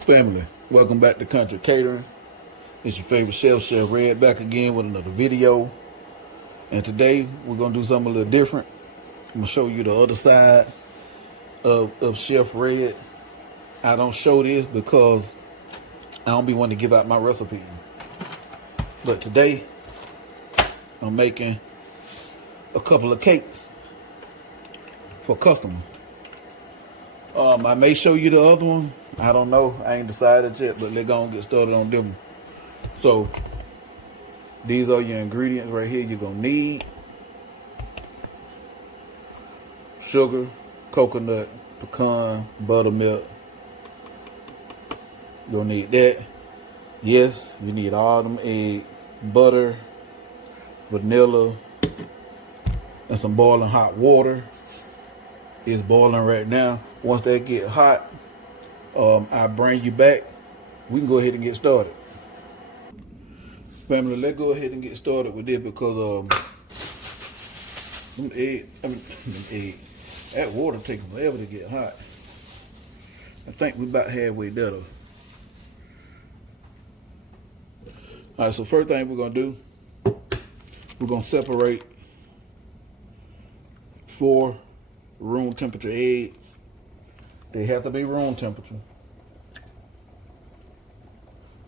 Family, welcome back to Country Catering. It's your favorite chef, Chef Red, back again with another video. And today we're gonna do something a little different. I'm gonna show you the other side of Chef Red. I don't show this because I don't be wanting to give out my recipe. But today I'm making a couple of cakes for customers. I may show you the other one. I don't know. I ain't decided yet, but let's go and get started on them. So, these are your ingredients right here you're going to need. Sugar, coconut, pecan, buttermilk. You're going to need that. Yes, you need all them eggs, butter, vanilla, and some boiling hot water. It's boiling right now. Once they get hot, I bring you back. We can go ahead and get started. Family, let's go ahead and get started with this because that water takes forever to get hot. I think we're about halfway there though. Alright, so first thing we're gonna do, we're gonna separate 4 room temperature eggs. They have to be room temperature.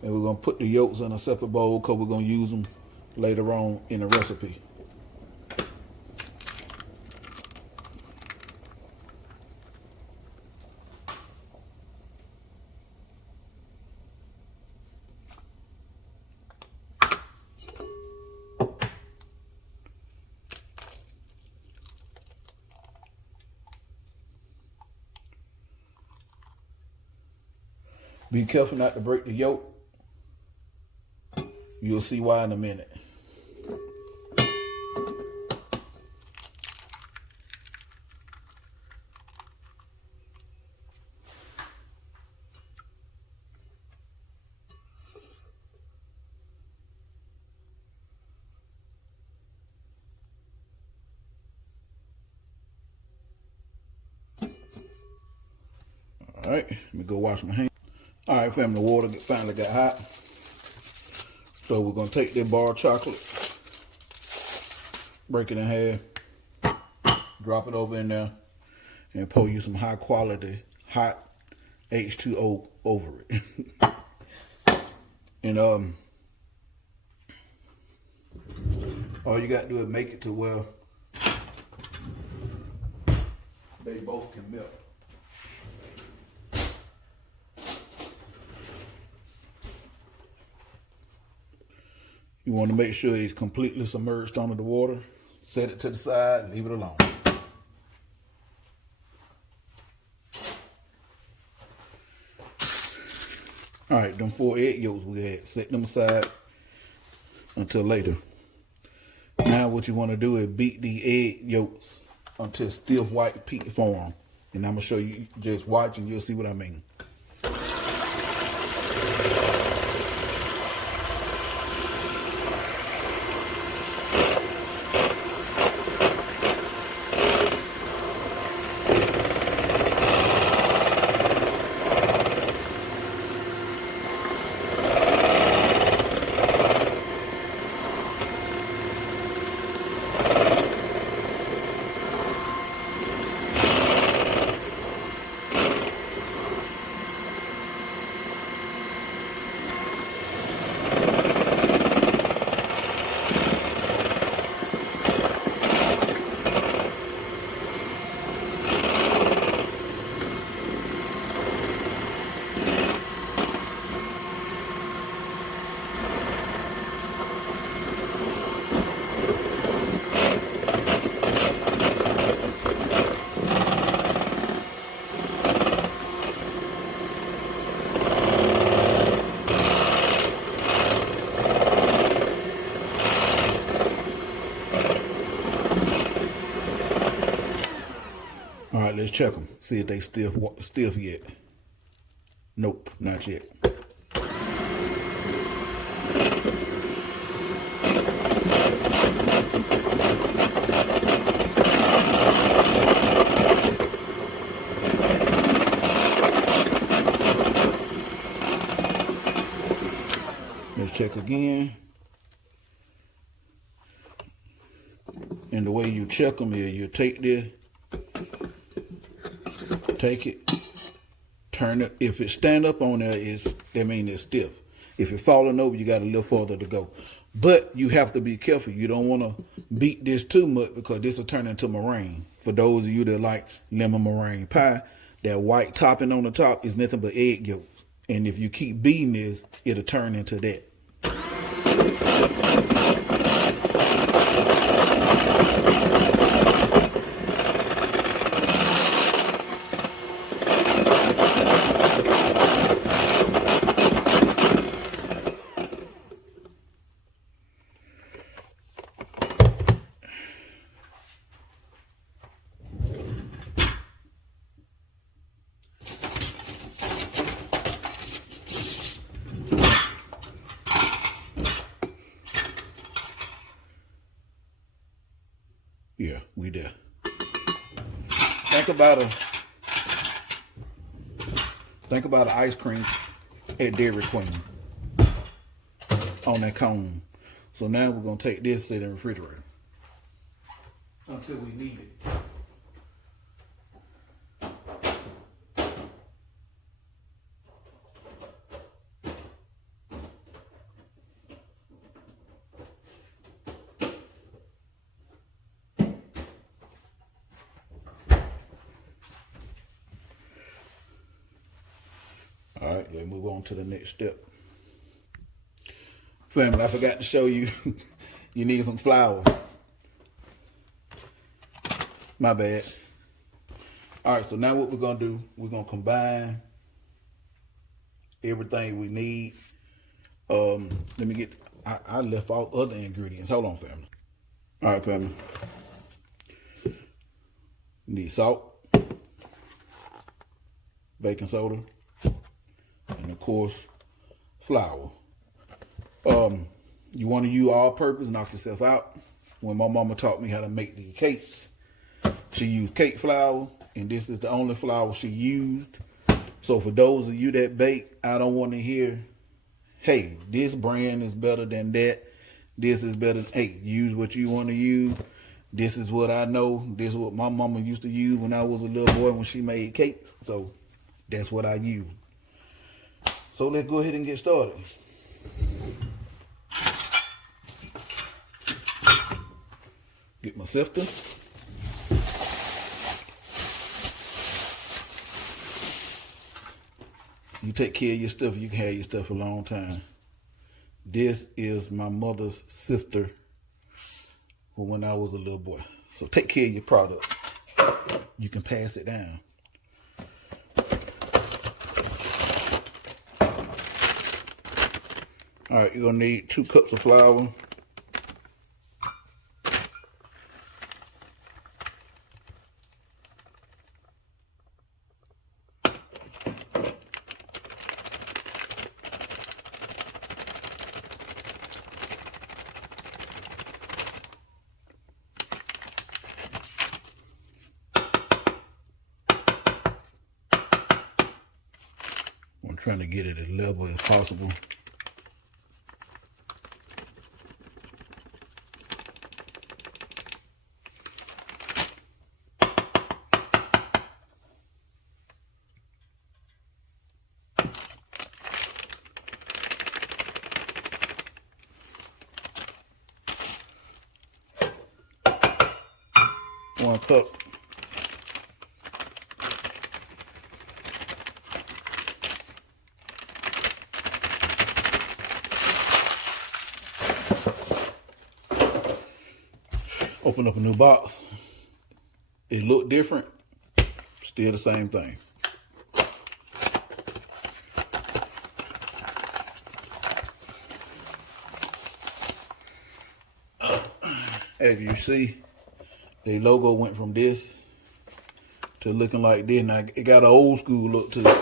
And we're going to put the yolks in a separate bowl because we're going to use them later on in the recipe. Be careful not to break the yolk. You'll see why in a minute. All right, let me go wash my hands. All right, family, the water finally got hot. So we're gonna take this bar of chocolate, break it in half, drop it over in there, and pour you some high quality hot H2O over it. And all you gotta do is make it to where they both can melt. You want to make sure it's completely submerged under the water. Set it to the side and leave it alone. All right, them 4 egg yolks we had, set them aside until later. Now what you want to do is beat the egg yolks until stiff white peak form. And I'm going to show you, just watch and you'll see what I mean. All right, let's check them. See if they stiff yet. Nope, not yet. check again. And the way you check them is you take this, take it, turn it. If it stand up on there, that means it's stiff. If it's falling over, you got a little further to go. But you have to be careful. You don't want to beat this too much because this will turn into meringue. For those of you that like lemon meringue pie, that white topping on the top is nothing but egg yolks. And if you keep beating this, it'll turn into that. Yeah, we there. Think about an ice cream at Dairy Queen on that cone. So now we're gonna take this, sit in the refrigerator until we need it. All right, let's move on to the next step. Family, I forgot to show you, you need some flour. My bad. All right, so now what we're gonna do, we're gonna combine everything we need. Let me get, I left out other ingredients. Hold on, family. All right, family. You need salt, baking soda, and of course, flour. You want to use all-purpose, knock yourself out. When my mama taught me how to make these cakes, she used cake flour, and this is the only flour she used. So for those of you that bake, I don't want to hear, hey, this brand is better than that. This is better. Hey, use what you want to use. This is what I know. This is what my mama used to use when I was a little boy when she made cakes. So that's what I use. So let's go ahead and get started. Get my sifter. You take care of your stuff, you can have your stuff a long time. This is my mother's sifter for when I was a little boy. So take care of your product. You can pass it down. All right, you're gonna need 2 cups of flour. I'm trying to get it as level as possible. One cup. Open up a new box. It looked different, still the same thing. As you see, the logo went from this to looking like this. Now it got an old school look to it.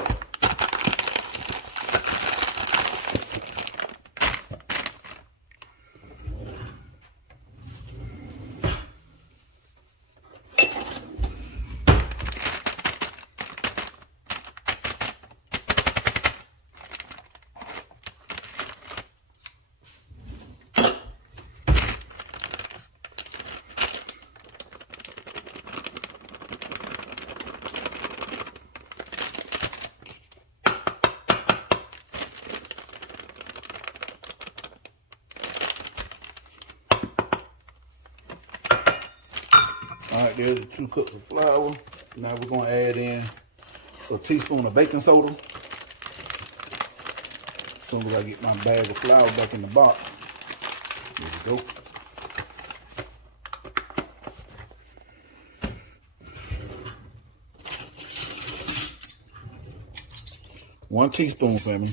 there's 2 cups of flour. Now we're gonna add in a teaspoon of baking soda. As soon as I get my bag of flour back in the box. There we go. One teaspoon, family.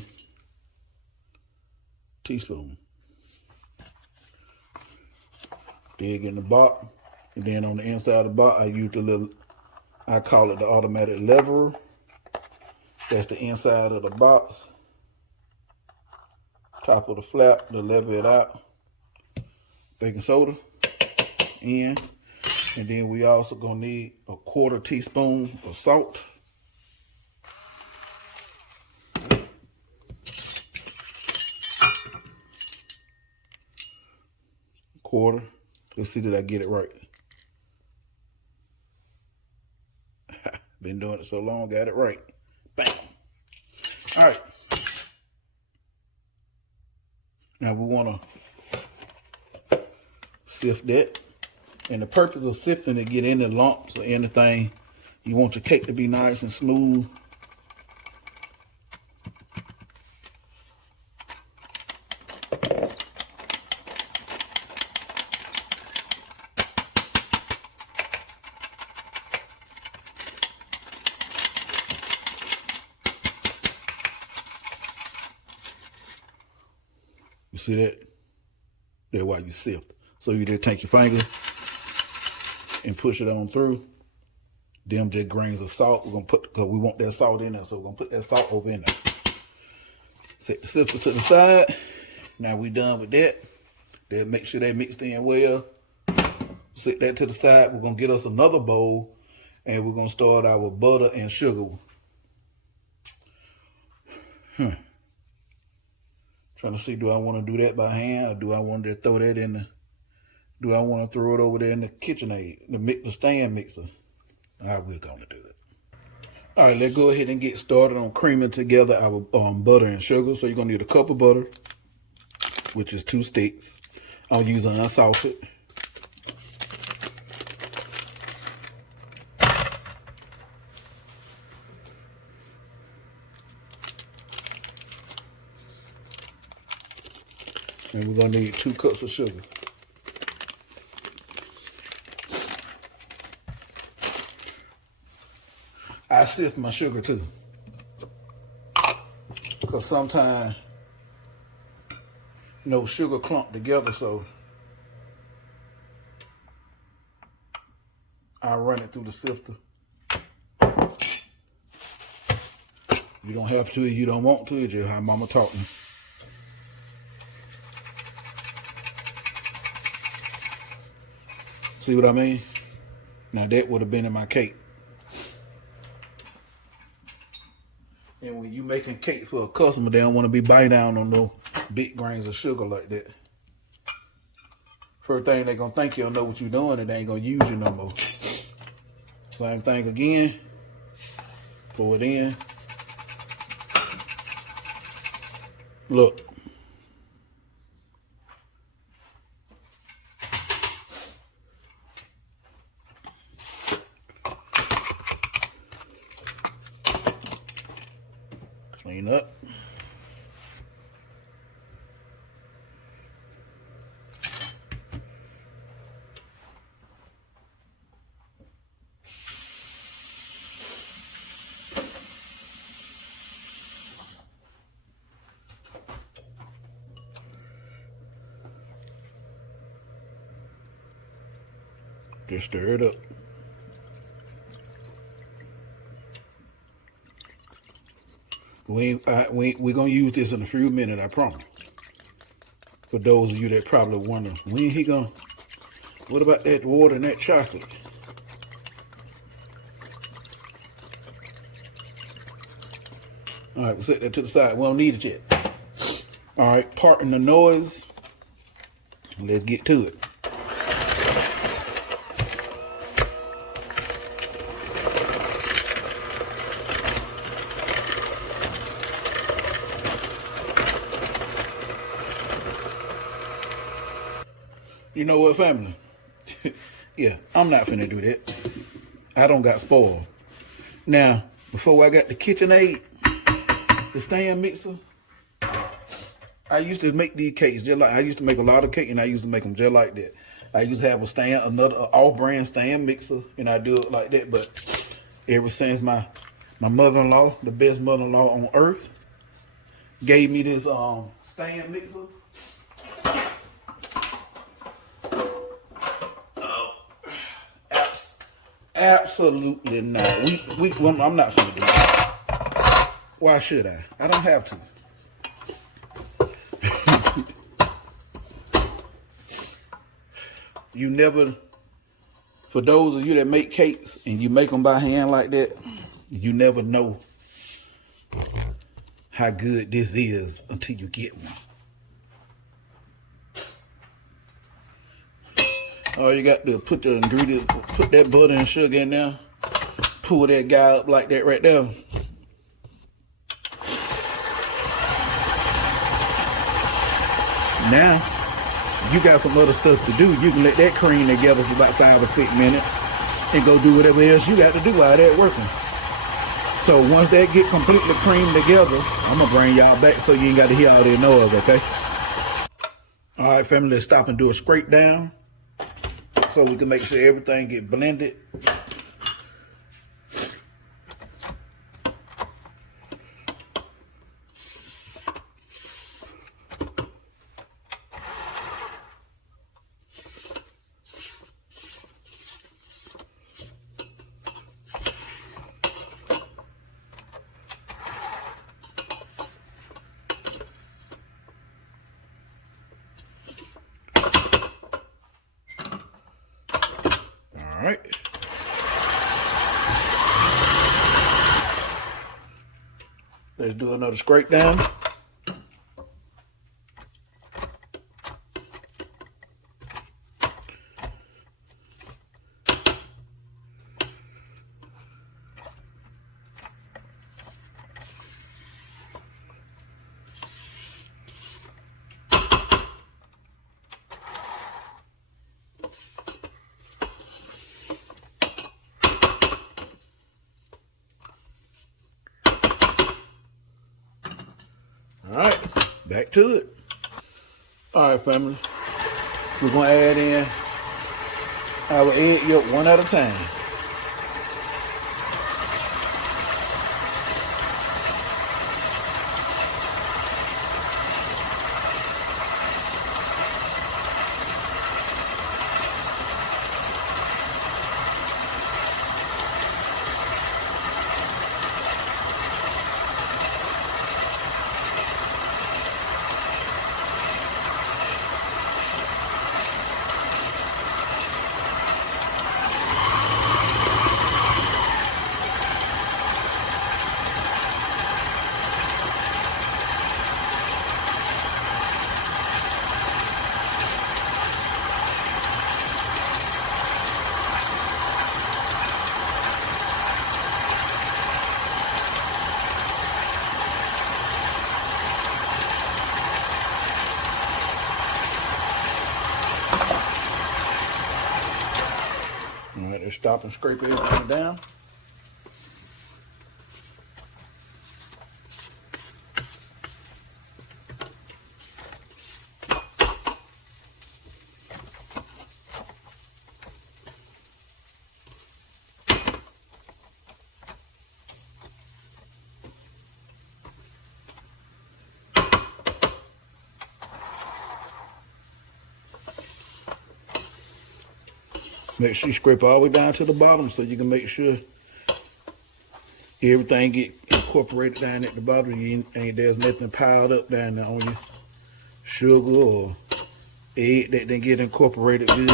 Teaspoon. Dig in the box. And then on the inside of the box, I use the little, I call it the automatic leveler. That's the inside of the box. Top of the flap to level it out. Baking soda in. And then we also gonna need a 1/4 teaspoon of salt. Quarter. Let's see that I get it right. Been doing it so long, got it right. Bam. All right. Now we want to sift that. And the purpose of sifting to get any lumps or anything, you want your cake to be nice and smooth. You see that? That's why you sift. So you just take your finger and push it on through. Them just grains of salt. We're gonna put, because we want that salt in there, so we're gonna put that salt over in there. Set the sifter to the side. Now we done with that. Then make sure they mixed in well. Set that to the side. We're gonna get us another bowl, and we're gonna start our butter and sugar. Trying to see, do I want to do that by hand, or do I want to throw that in the, do I want to throw it over there in the KitchenAid, the stand mixer? All right, we're going to do it. All right, let's go ahead and get started on creaming together our butter and sugar. So you're going to need a cup of butter, which is 2 sticks. I'll use unsalted. And we're going to need 2 cups of sugar. I sift my sugar too, because sometimes, you know, sugar clump together, so I run it through the sifter. You don't have to if you don't want to. It's just how Mama taught me. See what I mean? Now that would have been in my cake. And when you making cake for a customer, they don't want to be biting down on no big grains of sugar like that. First thing they're going to think you'll know what you're doing, and they ain't going to use you no more. Same thing again. Pour it in. Look. Clean up. Just stir it up. We're gonna use this in a few minutes, I promise. For those of you that probably wonder, when he gonna, what about that water and that chocolate? All right, we'll set that to the side. We don't need it yet. All right, pardon the noise. Let's get to it. You know what, family? Yeah, I'm not finna do that. I don't got spoiled. Now, before I got the KitchenAid, the stand mixer, I used to make these cakes just like I used to make a lot of cake, and I used to make them just like that. I used to have another off-brand stand mixer, and I do it like that. But ever since my mother-in-law, the best mother-in-law on earth, gave me this stand mixer. Absolutely not. I'm not gonna do that. Why should I? I don't have to. You never, for those of you that make cakes and you make them by hand like that, you never know how good this is until you get one. All you got to put your ingredients, put that butter and sugar in there, pull that guy up like that right there. Now, you got some other stuff to do. You can let that cream together for about 5 or 6 minutes and go do whatever else you got to do while that working. So once that get completely creamed together, I'm gonna bring y'all back so you ain't got to hear all that noise, okay? All right, family, let's stop and do a scrape down so we can make sure everything get blended. All right. Let's do another scrape down. All right, back to it. All right, family. We're gonna add in our egg yolk one at a time. All right, let's stop and scrape everything down. Make sure you scrape all the way down to the bottom so you can make sure everything get incorporated down at the bottom. There's nothing piled up down there on your sugar or egg that didn't get incorporated good.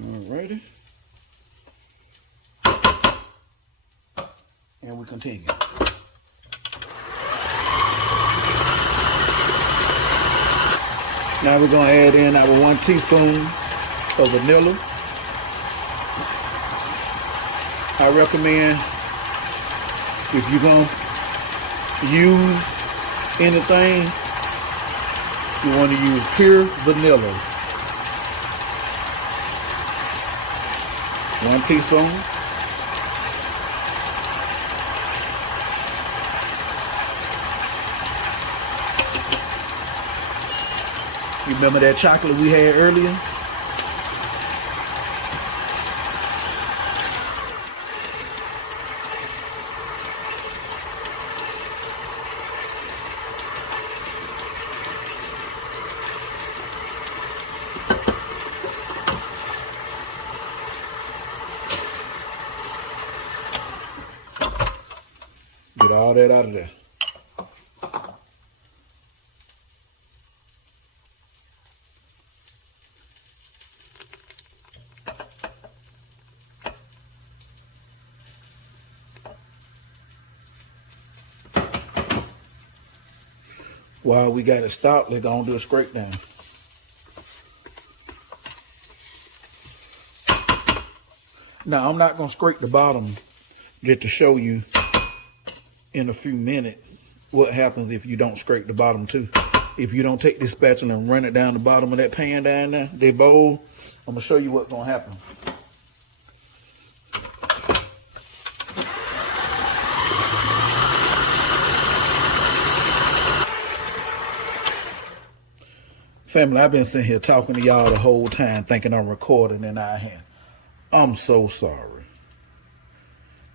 Alrighty. And we continue. Now we're going to add in our 1 teaspoon of vanilla. I recommend, if you're going to use anything, You want to use pure vanilla. 1 teaspoon. You remember that chocolate we had earlier? Get all that out of there. While we got it stopped, let's go and do a scrape down. Now, I'm not going to scrape the bottom just to show you in a few minutes what happens if you don't scrape the bottom too. If you don't take this spatula and run it down the bottom of that pan down there, that bowl, I'm going to show you what's going to happen. Family, I've been sitting here talking to y'all the whole time thinking I'm recording in our hand. I'm so sorry.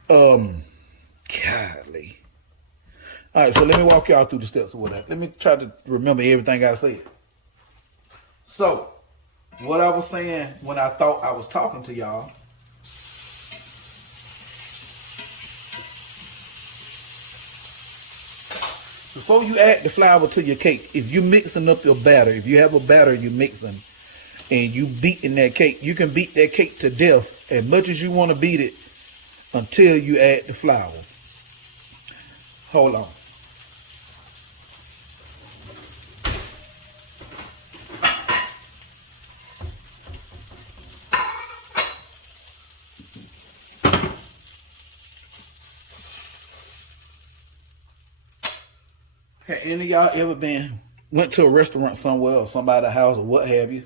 Golly. All right, so let me walk y'all through the steps of what I, let me try to remember everything I said. So, what I was saying when I thought I was talking to y'all, before you add the flour to your cake, if you're mixing up your batter, if you have a batter you're mixing and you beating that cake, you can beat that cake to death as much as you want to beat it until you add the flour. Hold on. Have any of y'all ever went to a restaurant somewhere or somebody's house or what have you?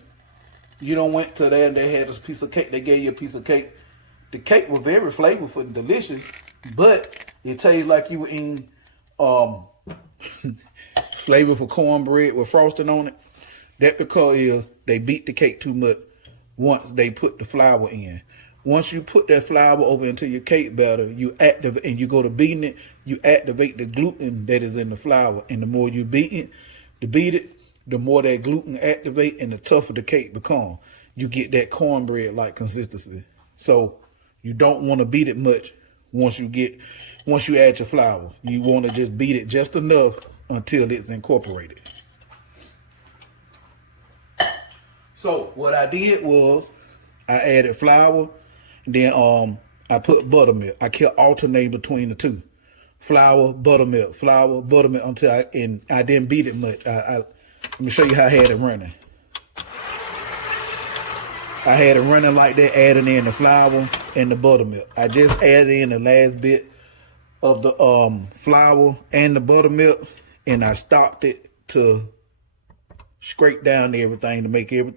You don't went to there and they had this piece of cake. They gave you a piece of cake. The cake was very flavorful and delicious, but it tastes like you were eating flavorful cornbread with frosting on it. That because they beat the cake too much once they put the flour in. Once you put that flour over into your cake batter, you activate, and you go to beating it, you activate the gluten that is in the flour. And the more you beat it, the more that gluten activate and the tougher the cake become. You get that cornbread-like consistency. So you don't want to beat it much once you add your flour. You want to just beat it just enough until it's incorporated. So what I did was I added flour. And then I put buttermilk. I kept alternating between the two. Flour, buttermilk until I didn't beat it much. Let me show you how I had it running. I had it running like that, adding in the flour and the buttermilk. I just added in the last bit of the flour and the buttermilk, and I stopped it to scrape down everything to make sure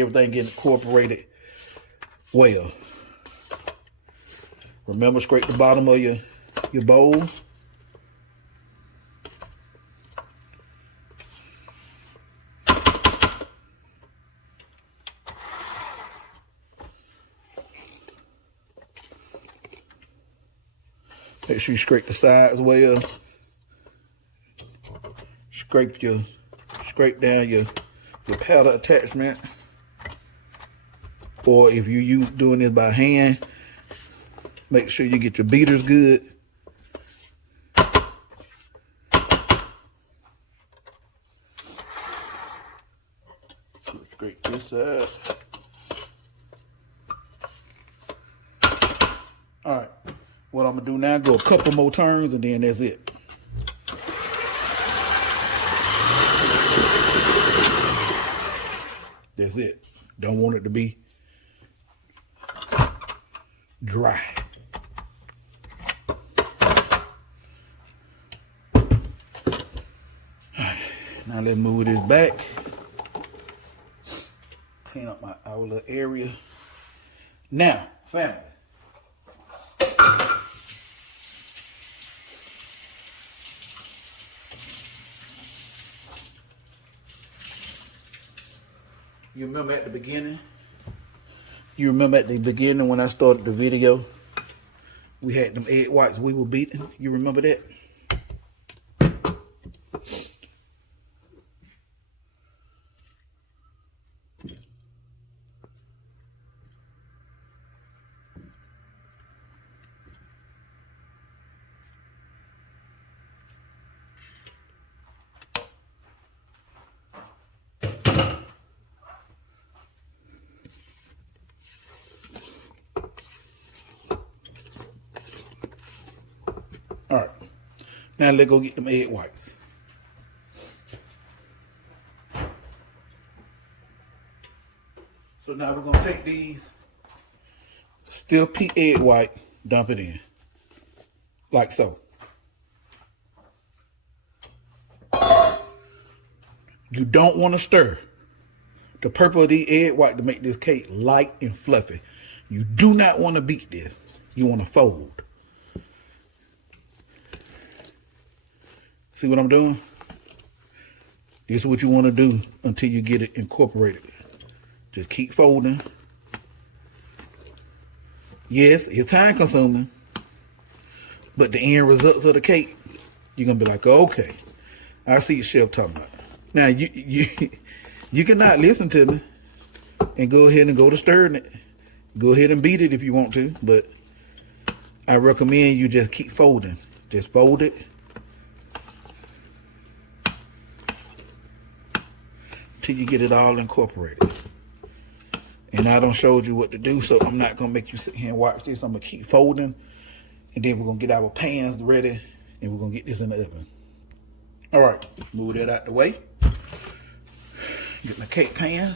everything gets incorporated well. Remember, scrape the bottom of your bowl. Make sure you scrape the sides well. Scrape down your powder attachment. Or if you doing this by hand, make sure you get your beaters good. Scrape this side. All right. What I'm going to do now, go a couple more turns and then that's it. That's it. Don't want it to be dry. Now let's move this back. Clean up our little area. Now, family. You remember at the beginning? You remember at the beginning when I started the video, we had them egg whites we were beating? You remember that? All right, now let's go get them egg whites. So now we're gonna take these still peak egg white, dump it in, like so. You don't want to stir. The purple of the egg white to make this cake light and fluffy. You do not want to beat this. You want to fold. See what I'm doing? This is what you want to do until you get it incorporated. Just keep folding. Yes, it's time consuming, but the end results of the cake, you're going to be like, oh, okay, I see what Chef talking about. Now, you cannot listen to me and go ahead and go to stirring it. Go ahead and beat it if you want to, but I recommend you just keep folding. Just fold it. Till you get it all incorporated. And I done showed you what to do, so I'm not gonna make you sit here and watch this. I'm gonna keep folding, and then we're gonna get our pans ready, and we're gonna get this in the oven. All right, move that out the way. Get my cake pan.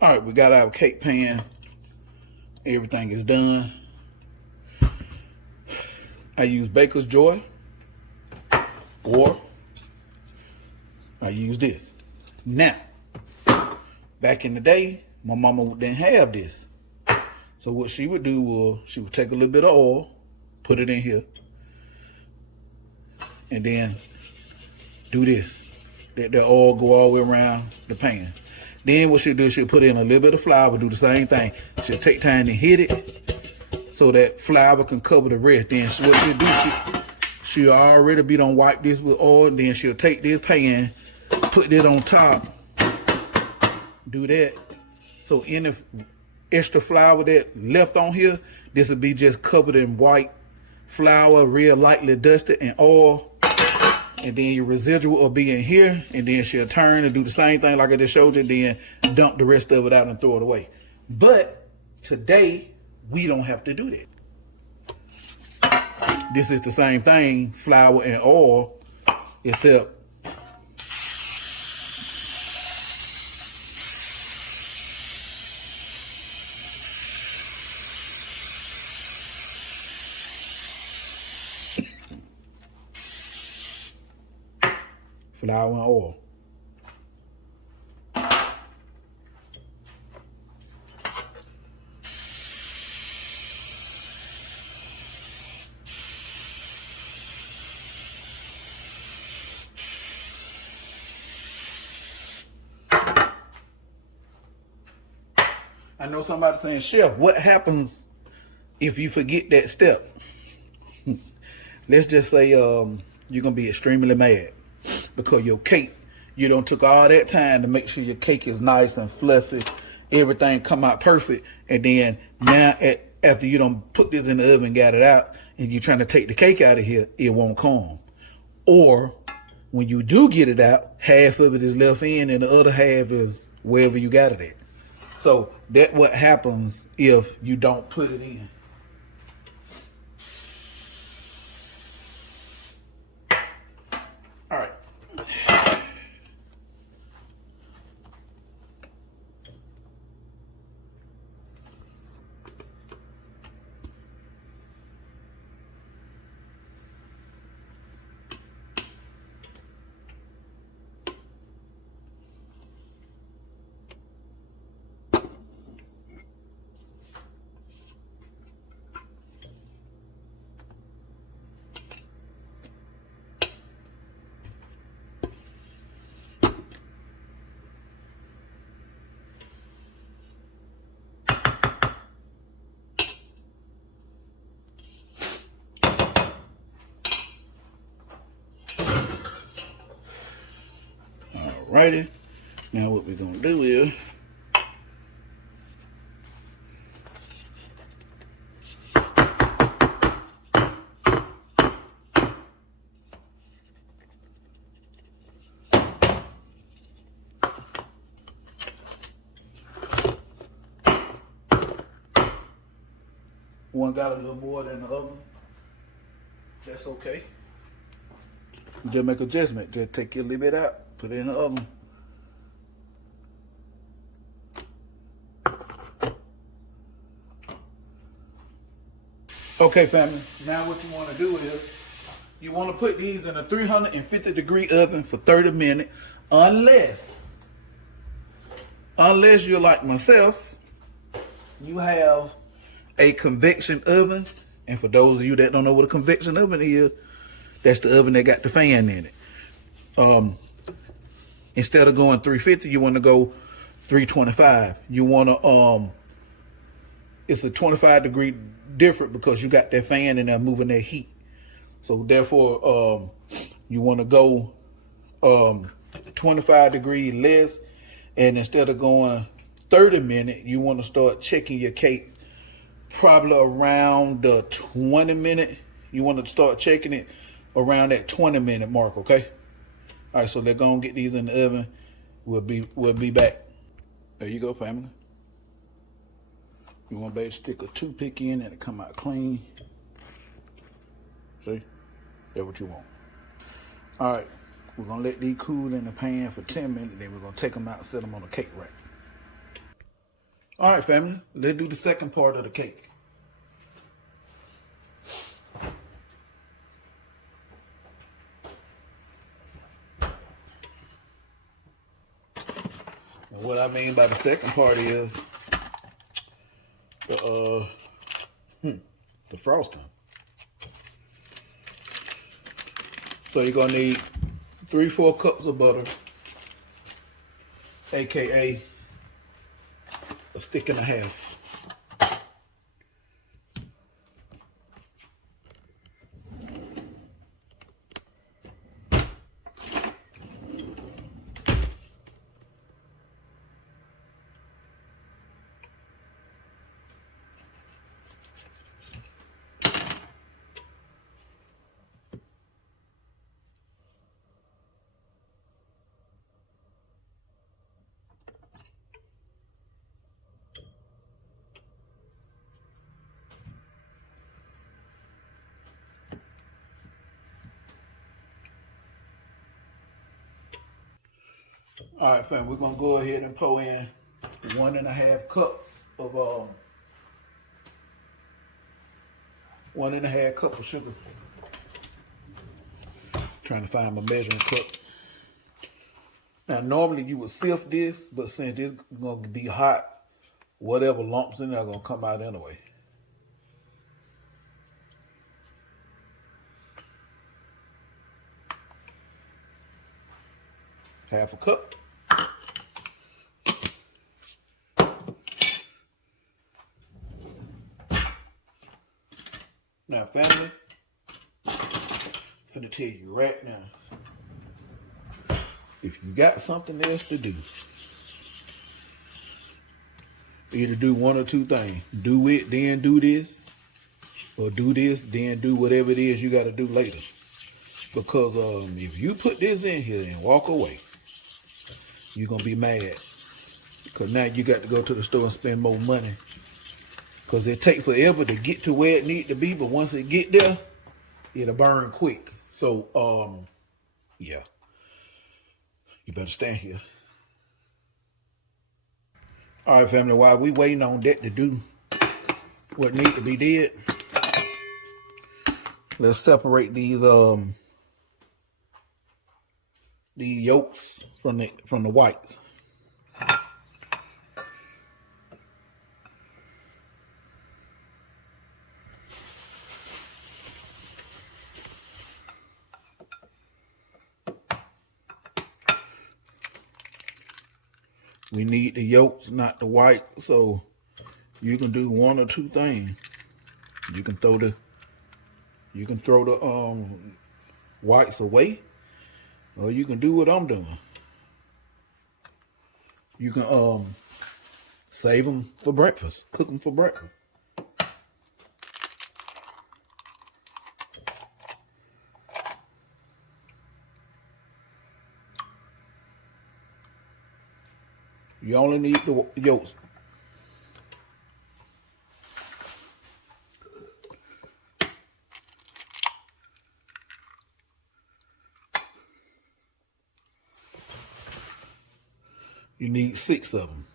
All right, we got our cake pan. Everything is done. I use Baker's Joy, or I use this. Now, back in the day, my mama didn't have this. So what she would do was she would take a little bit of oil, put it in here, and then do this. Let the oil go all the way around the pan. Then what she'll do, she'll put in a little bit of flour, do the same thing. She'll take time to hit it so that flour can cover the rest. Then what she'll do, she'll already be done wipe this with oil. Then she'll take this pan, put it on top, do that. So any extra flour that left on here, this will be just covered in white flour, real lightly dusted, and oil. And then your residual will be in here, and then she'll turn and do the same thing like I just showed you, then dump the rest of it out and throw it away. But today, we don't have to do that. This is the same thing, flour and oil, except flour and oil. I know somebody saying, Chef, what happens if you forget that step? Let's just say you're gonna be extremely mad because your cake, you done took all that time to make sure your cake is nice and fluffy, everything come out perfect, and then now after you done put this in the oven, got it out, and you're trying to take the cake out of here, it won't come. Or when you do get it out, half of it is left in and the other half is wherever you got it at. So That's what happens if you don't put it in. All right. Alrighty. Now what we're gonna do is one got a little more than the other. That's okay. You just make adjustment. Just take your little bit out, put it in the oven. Okay, family. Now what you want to do is you want to put these in a 350-degree oven for 30 minutes, unless you're like myself, you have a convection oven. And for those of you that don't know what a convection oven is, that's the oven that got the fan in it. Instead of going 350, you want to go 325. You want to, it's a 25-degree different because you got that fan in there moving that heat. So therefore, you want to go 25 degrees less. And instead of going 30 minutes, you want to start checking your cake probably around the 20 minute. You want to start checking it around that 20-minute mark, okay? All right, so they're gonna get these in the oven. We'll be back. There you go, family. You want to be able to stick a toothpick in and it come out clean. See? That's what you want. All right, we're gonna let these cool in the pan for 10 minutes, then we're gonna take them out and set them on a cake rack. All right, family, let's do the second part of the cake. And what I mean by the second part is the frosting. So you're gonna need 3-4 cups of butter, aka a stick and a half. All right, fam, we're gonna go ahead and pour in 1.5 cups of 1.5 cup of sugar. Trying to find my measuring cup. Now, normally you would sift this, but since this is gonna be hot, whatever lumps in there are gonna come out anyway. Half a cup. Now, family, I'm finna tell you right now, if you got something else to do, either do one or two things. Do it, then do this, or do this, then do whatever it is you got to do later. Because if you put this in here and walk away, you're going to be mad. Because now you got to go to the store and spend more money. Because it takes forever to get to where it need to be, but once it get there, it'll burn quick. So, yeah. You better stand here. All right, family, while we waiting on that to do what need to be did, let's separate these yolks from the whites. We need the yolks, not the white. So you can do one or two things. You can throw the whites away, or you can do what I'm doing. You can save them for breakfast, cook them for breakfast. You only need the yolks. You need 6 of them.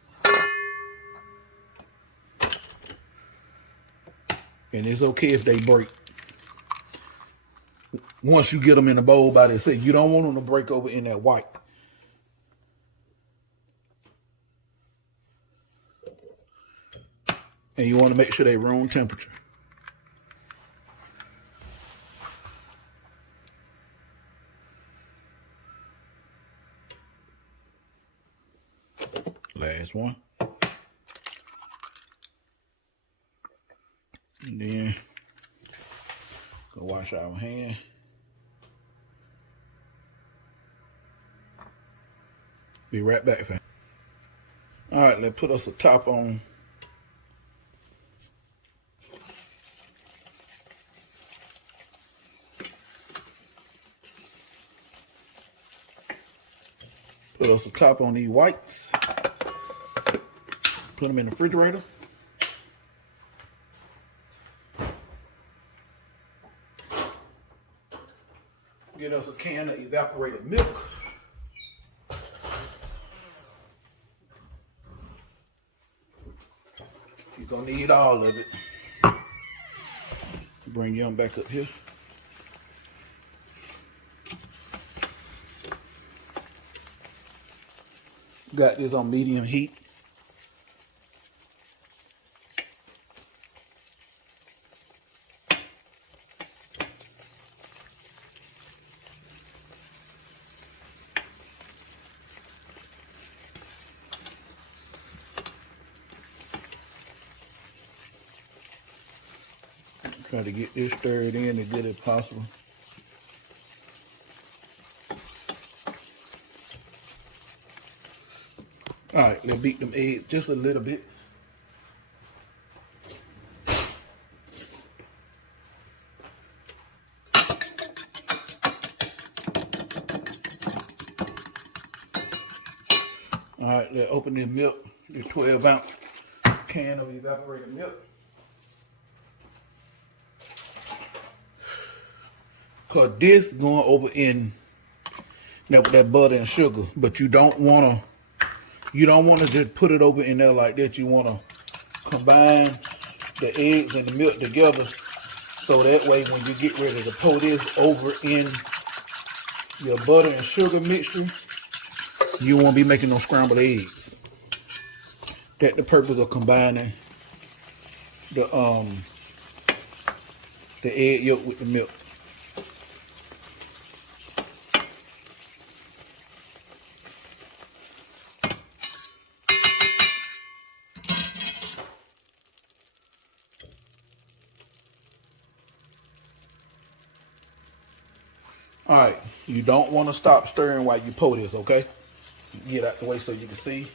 And it's okay if they break. Once you get them in a bowl by themselves, you don't want them to break over in that white. And you want to make sure they're room temperature. Last one. And then go wash our hand. Be right back, fam. All right, let's put us a top on. Put us a top on these whites. Put them in the refrigerator. Get us a can of evaporated milk. You're gonna need all of it. Bring them back up here. Got this on medium heat. Try to get this stirred in as good as possible. All right, let's beat them eggs just a little bit. All right, let's open this milk, this 12-ounce can of evaporated milk. Cause this going over in that butter and sugar, but you don't wanna just put it over in there like that. You wanna combine the eggs and the milk together, so that way when you get ready to pour this over in your butter and sugar mixture, you won't be making no scrambled eggs. That's the purpose of combining the egg yolk with the milk. All right, you don't want to stop stirring while you pour this, okay? Get out the way so you can see.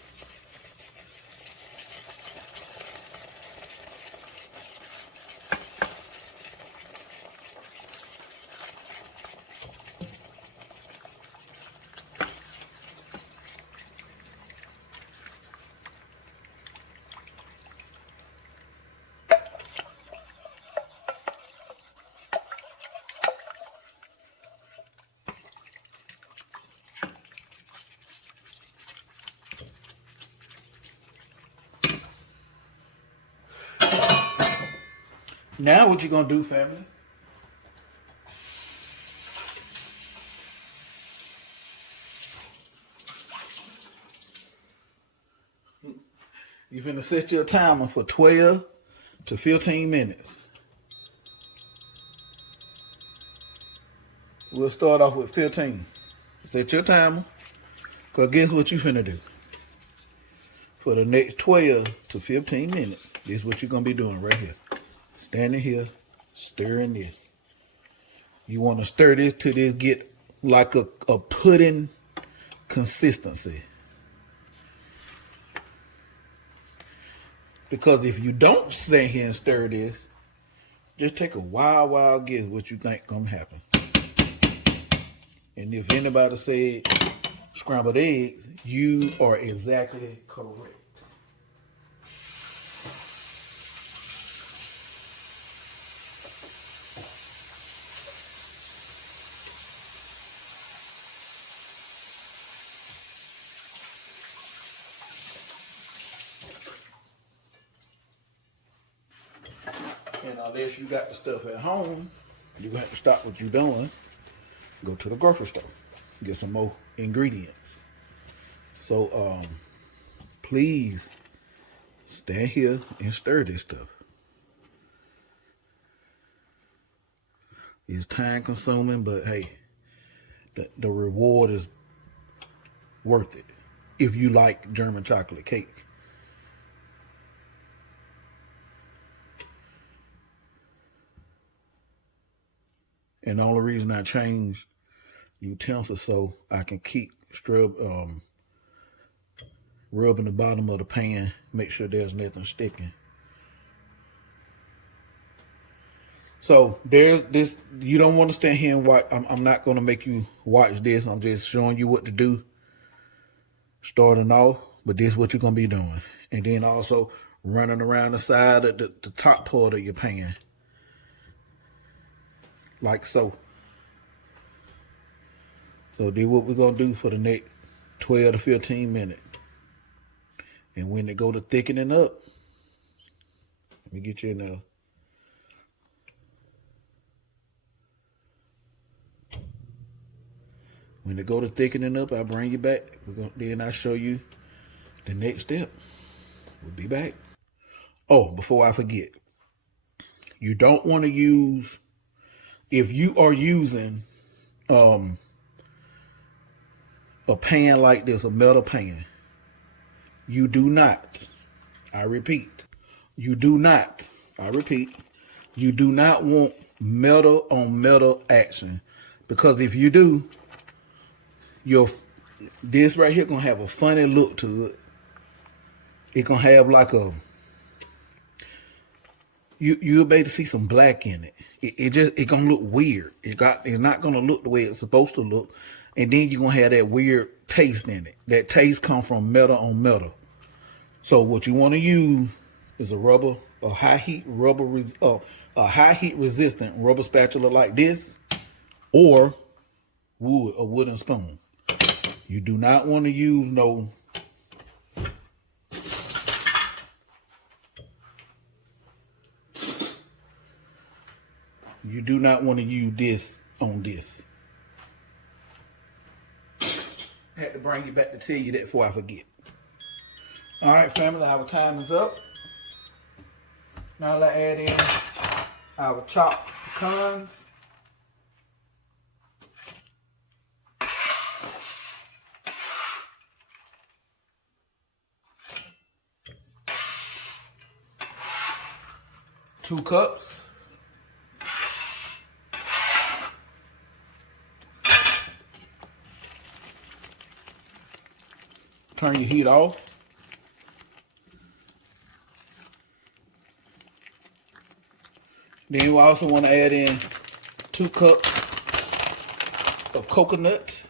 Now what you gonna do, family? You finna set your timer for 12 to 15 minutes. We'll start off with 15. Set your timer. Cause guess what you finna do? For the next 12 to 15 minutes, this is what you're gonna be doing right here. Standing here, stirring this. You wanna stir this till this get like a pudding consistency. Because if you don't stand here and stir this, just take a wild guess what you think gonna happen. And if anybody said scrambled eggs, you are exactly correct. And unless you got the stuff at home, you're gonna have to stop what you're doing. Go to the grocery store, get some more ingredients. So please stand here and stir this stuff. It's time consuming, but hey, the reward is worth it if you like German chocolate cake. And the only reason I changed utensils so I can keep rubbing the bottom of the pan, make sure there's nothing sticking. So there's this. You don't want to stand here and watch. I'm not going to make you watch this. I'm just showing you what to do starting off. But this is what you're going to be doing. And then also running around the side of the top part of your pan. Like so. So this is what we're going to do for the next 12 to 15 minutes. And when they go to thickening up, let me get you in there. When they go to thickening up, I'll bring you back. Then I'll show you the next step. We'll be back. Oh, before I forget, you don't want to use, if you are using a pan like this, a metal pan, you do not, I repeat, you do not want metal on metal action. Because if you do, this right here gonna have a funny look to it. It gonna have like you'll be able to see some black in it. It gonna look weird. It's not gonna look the way it's supposed to look. And then you're gonna have that weird taste in it. That taste comes from metal on metal. So what you want to use is a high heat resistant rubber spatula like this, or a wooden spoon. You do not want to use no this on this. I had to bring you back to tell you that before I forget. All right, family, our time is up. Now let's add in our chopped pecans. Two cups. Turn your heat off. Then we also want to add in 2 cups of coconut.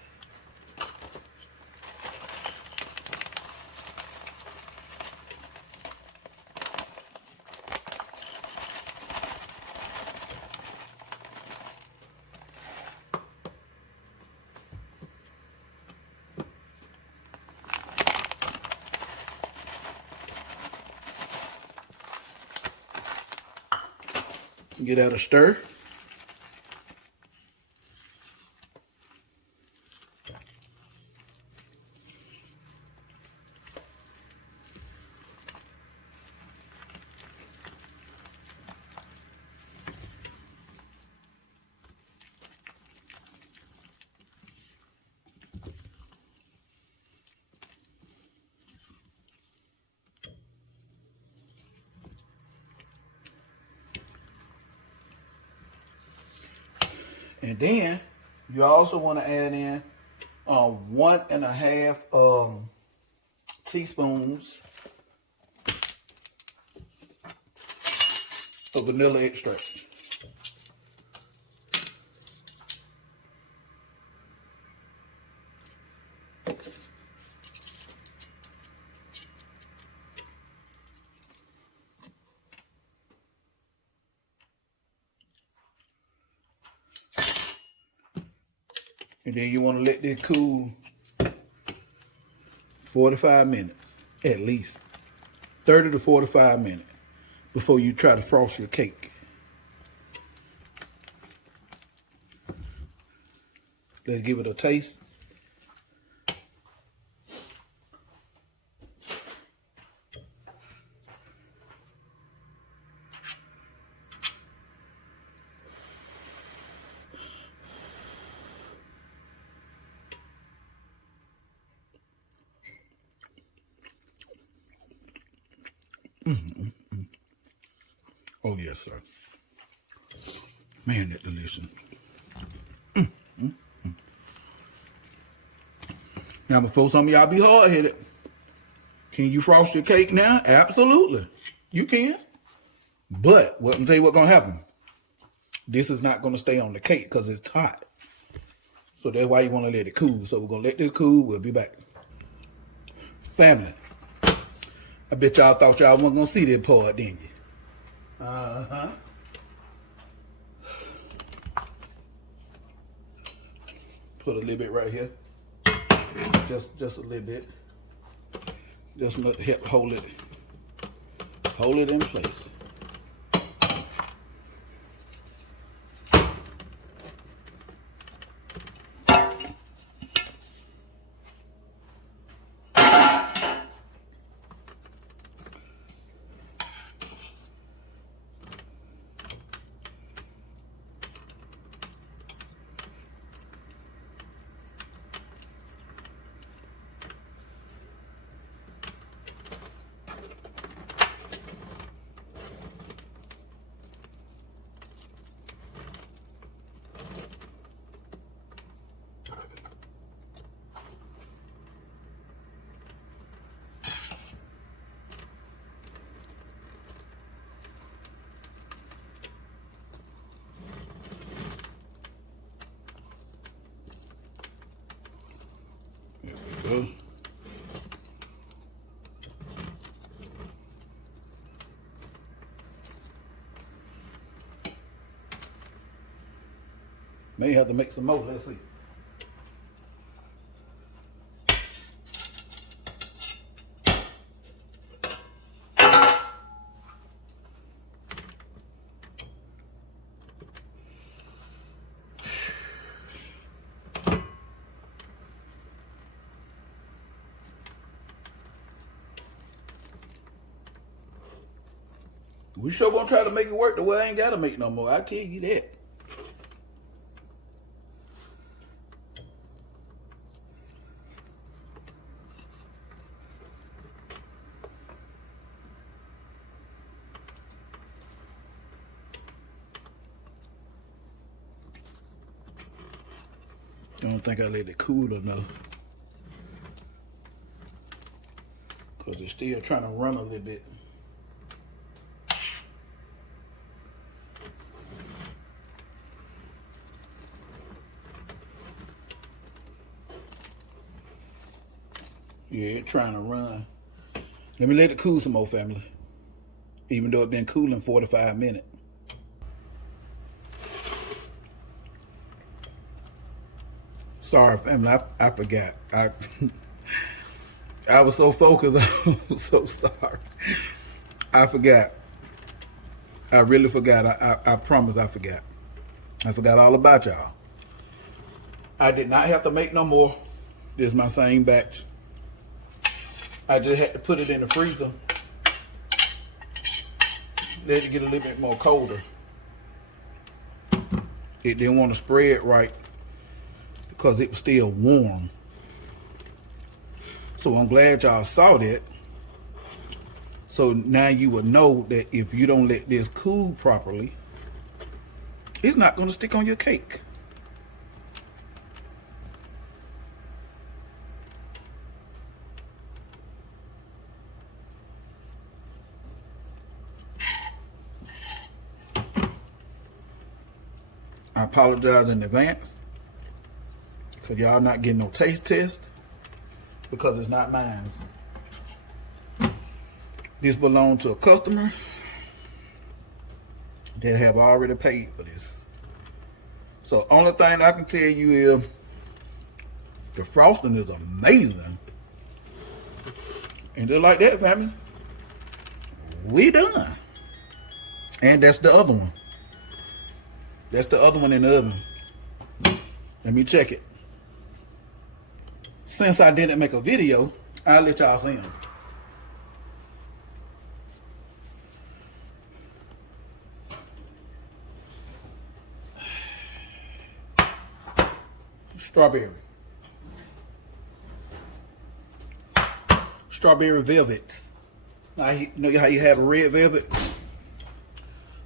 Get that a stir. And then you also want to add in 1.5 teaspoons of vanilla extract. And then you want to let this cool 45 minutes, at least 30 to 45 minutes before you try to frost your cake. Let's give it a taste. Oh yes, sir. Man, that delicious. Now, before some of y'all be hard-headed, can you frost your cake now? Absolutely, you can. But I'm gonna tell you what's gonna happen. This is not gonna stay on the cake because it's hot. So that's why you want to let it cool. So we're gonna let this cool. We'll be back. Family, I bet y'all thought y'all weren't gonna see this part, didn't you? Put a little bit right here. Just a little bit. Just enough to help hold it in place. There we go. May have to make some more. Let's see. We sure gonna try to make it work the way I ain't gotta make no more. I tell you that. I don't think I let it cool enough. Because it's still trying to run a little bit. Yeah, it's trying to run. Let me let it cool some more, family. Even though it's been cooling 45 minutes. Sorry, family, I forgot. I was so focused. I was so sorry. I forgot. I really forgot. I promise I forgot. I forgot all about y'all. I did not have to make no more. This is my same batch. I just had to put it in the freezer. Let it get a little bit more colder. It didn't want to spread right because it was still warm. So I'm glad y'all saw that. So now you will know that if you don't let this cool properly, it's not going to stick on your cake. I apologize in advance because y'all not getting no taste test because it's not mine. This belongs to a customer that have already paid for this. So only thing I can tell you is the frosting is amazing. And just like that, family, we done. And that's the other one. That's the other one in the oven. Let me check it. Since I didn't make a video, I'll let y'all see them. Strawberry. Strawberry velvet. Now, you know how you have a red velvet?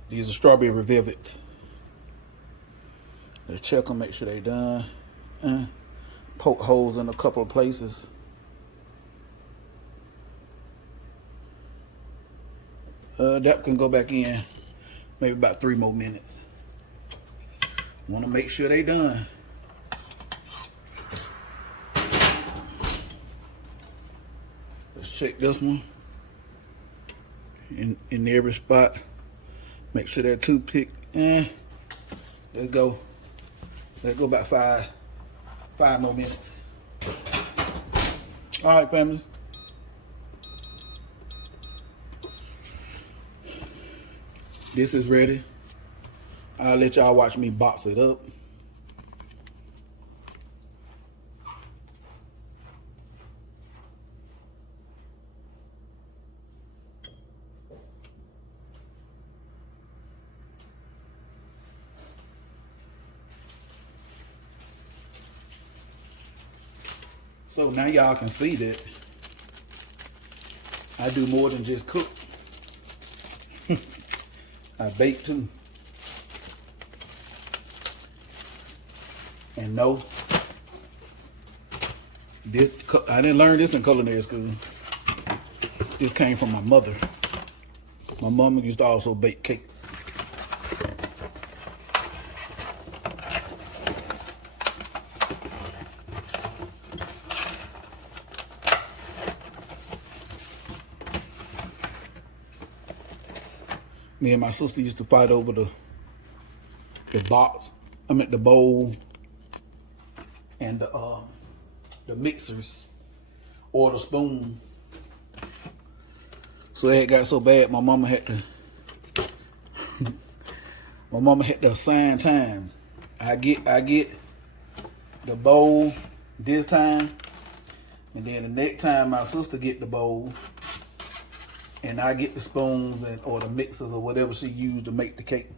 These are strawberry velvet. Let's check them, make sure they done. Poke holes in a couple of places. That can go back in maybe about 3 more minutes. Want to make sure they done. Let's check this one in every spot. Make sure that toothpick. Let's go. Let's go about five more minutes. All right, family. This is ready. I'll let y'all watch me box it up. So now y'all can see that I do more than just cook. I bake too. And no, this, I didn't learn this in culinary school. This came from my mother. My mama used to also bake cakes. Me and my sister used to fight over the bowl and the mixers or the spoon. So it got so bad my mama had to assign time. I get the bowl this time, and then the next time my sister get the bowl, and I get the spoons or the mixers or whatever she used to make the cake.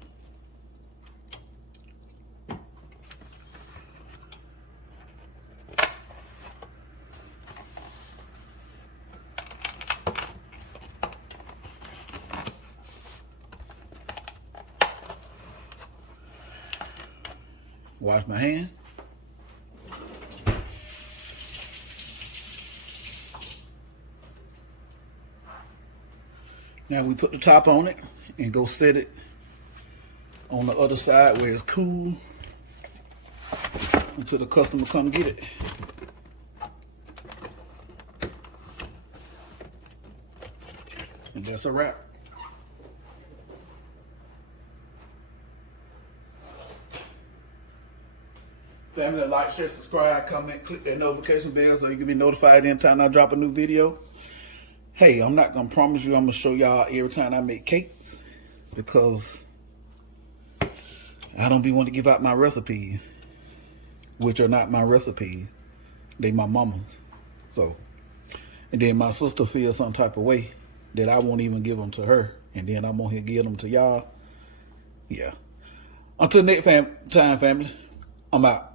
Wash my hand. Now we put the top on it and go set it on the other side where it's cool until the customer come get it. And that's a wrap. Family, like, share, subscribe, comment, click that notification bell so you can be notified anytime I drop a new video. Hey, I'm not going to promise you I'm going to show y'all every time I make cakes. because I don't be wanting to give out my recipes, which are not my recipes. They my mama's. So, and then my sister feels some type of way that I won't even give them to her. And then I'm on here give them to y'all. Yeah. Until next time, family, I'm out.